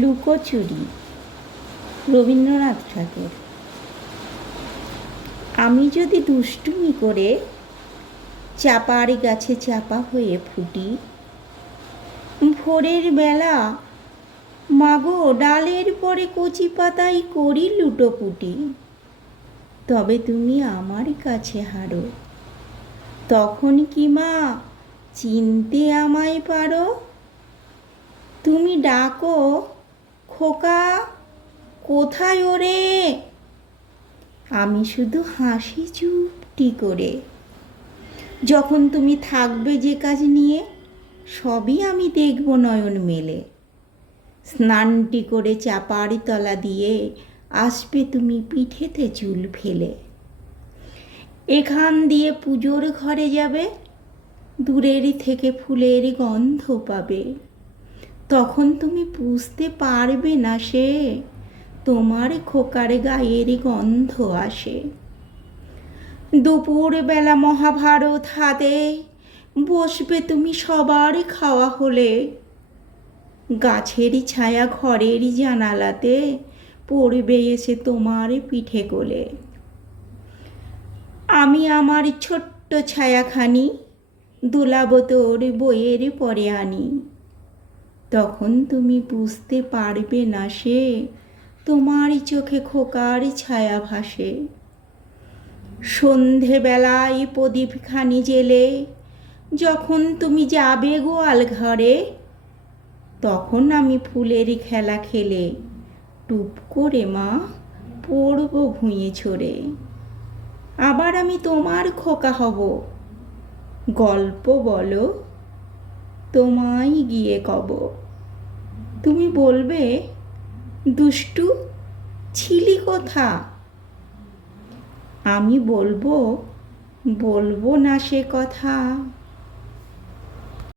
লুকোচুরি, রবীন্দ্রনাথ ঠাকুর। আমি যদি দুষ্টুমি করে চাপার গাছে চাপা হয়ে ফুটি, ভোরের বেলা মাগো ডালের পরে কচি পাতায় করি লুটোপুটি, তবে তুমি আমার কাছে হারো, তখন কি মা চিনতে আমায় পারো? তুমি ডাকো খোকা কোথায় ওরে, আমি শুধু হাসি চুপটি করে। যখন তুমি থাকবে যে কাজ নিয়ে, সবই আমি দেখব নয়ন মেলে। স্নানটি করে চাপার তলা দিয়ে আসবে তুমি পিঠেতে চুল ফেলে। এখান দিয়ে পুজোর ঘরে যাবে, দূরের থেকে ফুলের গন্ধ পাবে, তখন তুমি বুঝতে পারবে না সে তোমার খোকার গায়ের গন্ধ আসে। দুপুরবেলা মহাভারত হাতে বসবে তুমি সবার খাওয়া হলে, গাছেরই ছায়া ঘরেরই জানালাতে পড়বে এসে তোমার পিঠে কোলে। আমি আমার ছোট্ট ছায়াখানি দুলাবো তোর বইয়ের পরে আনি, তখন তুমি বুঝতে পারবে না সে তোমারই চোখে খোকার ছায়া ভাসে। সন্ধেবেলায় প্রদীপখানি জেলে যখন তুমি যাবে গোয়াল ঘরে, তখন আমি ফুলের খেলা খেলে টুপ করে মা পড়ব ভুঁয়ে ছড়ে। আবার আমি তোমার খোকা হব, গল্প বলো তোমায় গিয়ে কব। তুমি বলবে দুষ্টু ছিলি কোথা, আমি বলবো না সে কথা।